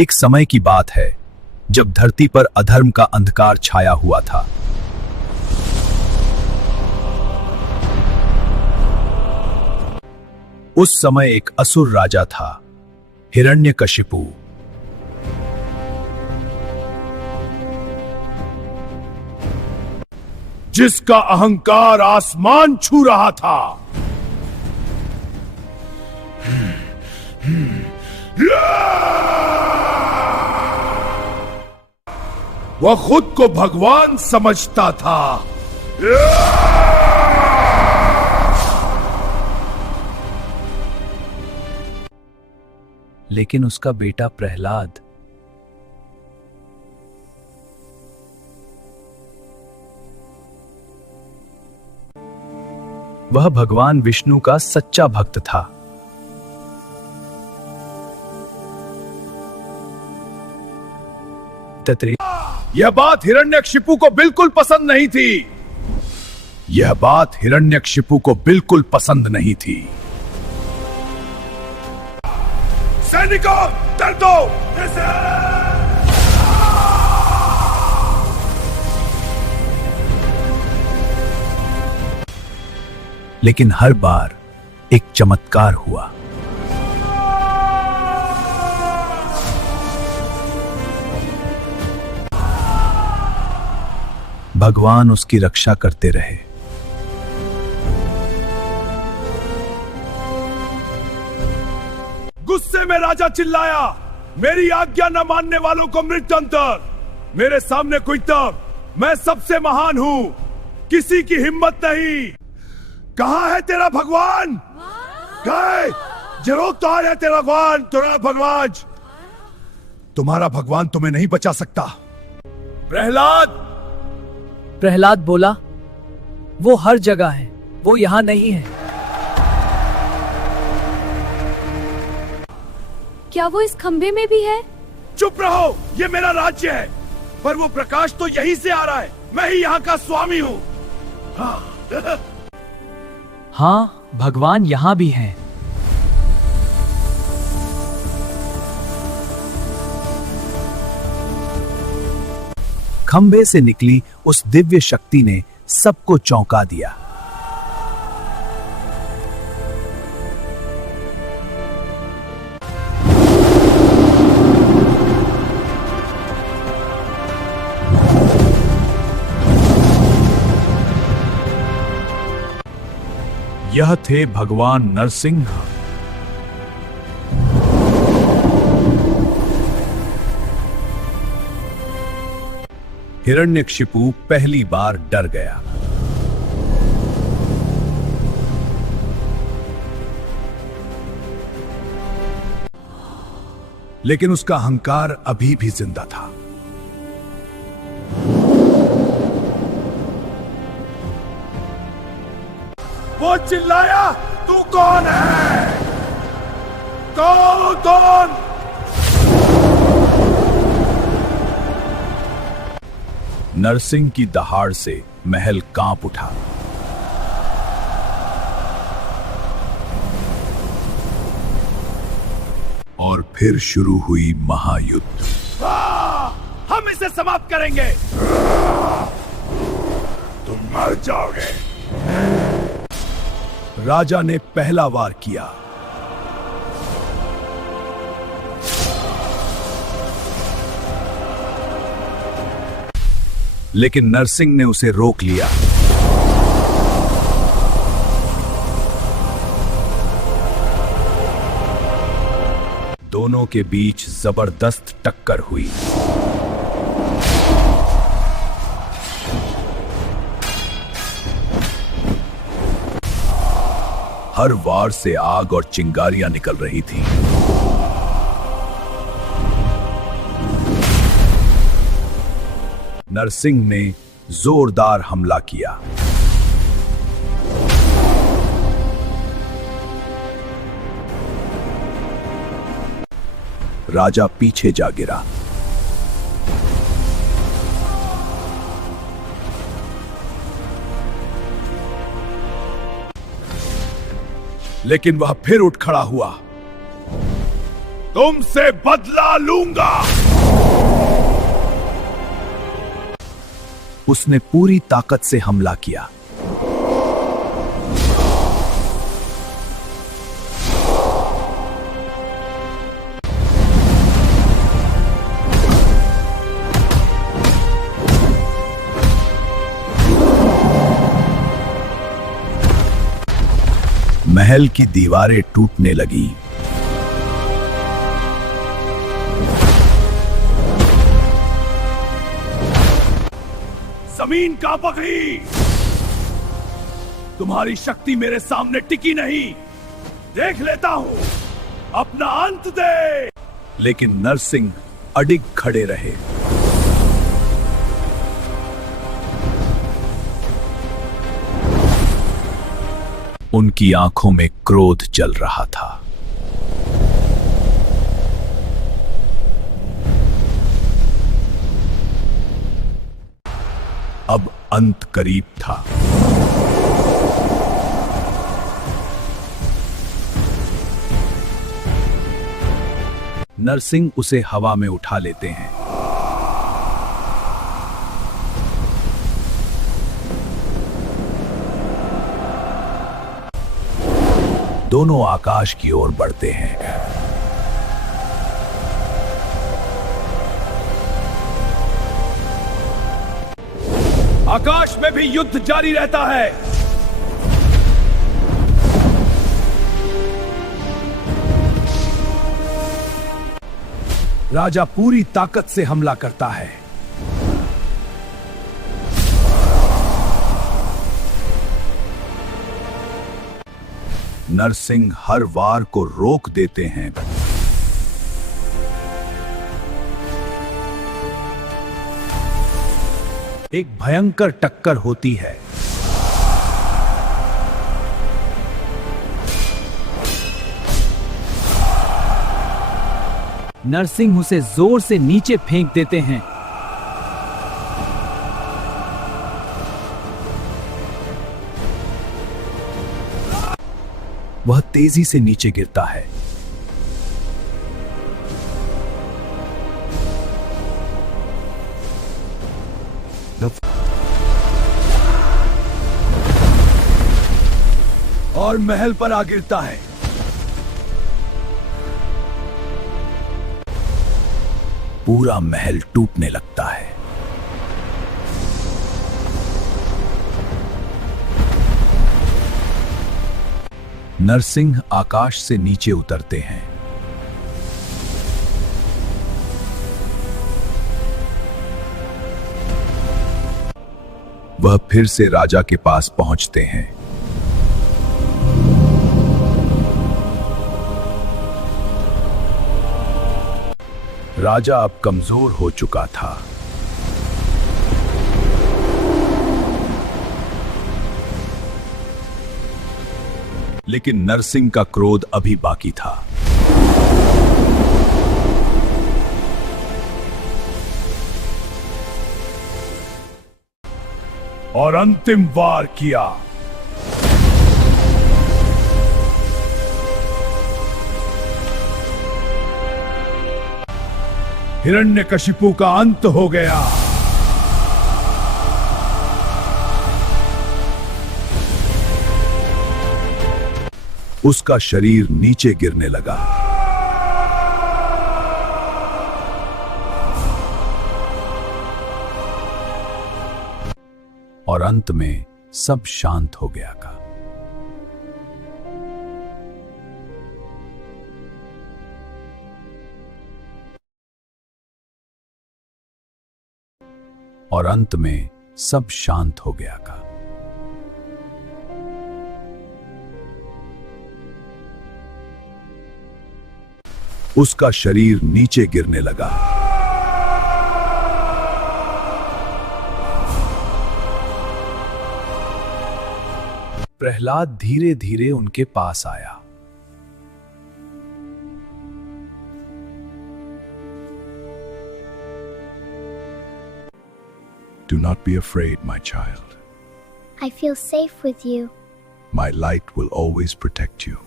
एक समय की बात है जब धरती पर अधर्म का अंधकार छाया हुआ था। उस समय एक असुर राजा था, हिरण्यकशिपु। जिसका अहंकार आसमान छू रहा था। वह खुद को भगवान समझता था। लेकिन उसका बेटा प्रहलाद वह भगवान विष्णु का सच्चा भक्त था। यह बात हिरण्यकशिपु को बिल्कुल पसंद नहीं थी। यह बात हिरण्यकशिपु को बिल्कुल पसंद नहीं थी। सैनिकों, कर दो! लेकिन हर बार एक चमत्कार हुआ। भगवान उसकी रक्षा करते रहे। गुस्से में राजा चिल्लाया, मेरी आज्ञा न मानने वालों को मृत्युदंड। मेरे सामने कोई तब, मैं सबसे महान हूं, किसी की हिम्मत नहीं। कहां है तेरा भगवान? गए जरूर तो आया तेरा भगवान, तेरा भगवान। तुम्हारा भगवान तुम्हें नहीं बचा सकता। प्रहलाद बोला, वो हर जगह है, वो यहां नहीं है। क्या वो इस खंबे में भी है? चुप रहो, ये मेरा राज्य है। पर वो प्रकाश तो यहीं से आ रहा है। मैं ही यहाँ का स्वामी हूँ। हाँ, भगवान यहां भी हैं। खंबे से निकली उस दिव्य शक्ति ने सबको चौंका दिया। यह थे भगवान नरसिंह। हिरण्यकशिपु पहली बार डर गया। लेकिन उसका अहंकार अभी भी जिंदा था। वो चिल्लाया, तू कौन है? कौन? नरसिंह की दहाड़ से महल कांप उठा। और फिर शुरू हुई महायुद्ध। हम इसे समाप्त करेंगे। तुम मर जाओगे। राजा ने पहला वार किया। लेकिन नरसिंह ने उसे रोक लिया। दोनों के बीच जबरदस्त टक्कर हुई। हर वार से आग और चिंगारियां निकल रही थी। नरसिंह ने जोरदार हमला किया। राजा पीछे जा गिरा। लेकिन वह फिर उठ खड़ा हुआ। तुमसे बदला लूंगा। उसने पूरी ताकत से हमला किया। महल की दीवारें टूटने लगी। जमीन कांप गई। तुम्हारी शक्ति मेरे सामने टिकी नहीं। देख लेता हूं अपना अंत दे। लेकिन नरसिंह अडिग खड़े रहे। उनकी आंखों में क्रोध जल रहा था। अब अंत करीब था। नरसिंह उसे हवा में उठा लेते हैं। दोनों आकाश की ओर बढ़ते हैं। आकाश में भी युद्ध जारी रहता है। राजा पूरी ताकत से हमला करता है। नरसिंह हर वार को रोक देते हैं। एक भयंकर टक्कर होती है। नरसिंह उसे जोर से नीचे फेंक देते हैं। वह तेजी से नीचे गिरता है। और महल पर आ गिरता है। पूरा महल टूटने लगता है। नरसिंह आकाश से नीचे उतरते हैं। वह फिर से राजा के पास पहुंचते हैं। राजा अब कमजोर हो चुका था। लेकिन नरसिंह का क्रोध अभी बाकी था। और अंतिम वार किया। हिरण्यकशिपु का अंत हो गया। उसका शरीर नीचे गिरने लगा। और अंत में सब शांत हो गया था। और अंत में सब शांत हो गया था। उसका शरीर नीचे गिरने लगा। प्रहलाद धीरे धीरे उनके पास आया। Do not be afraid, my child. I feel safe with you. My light will always protect you.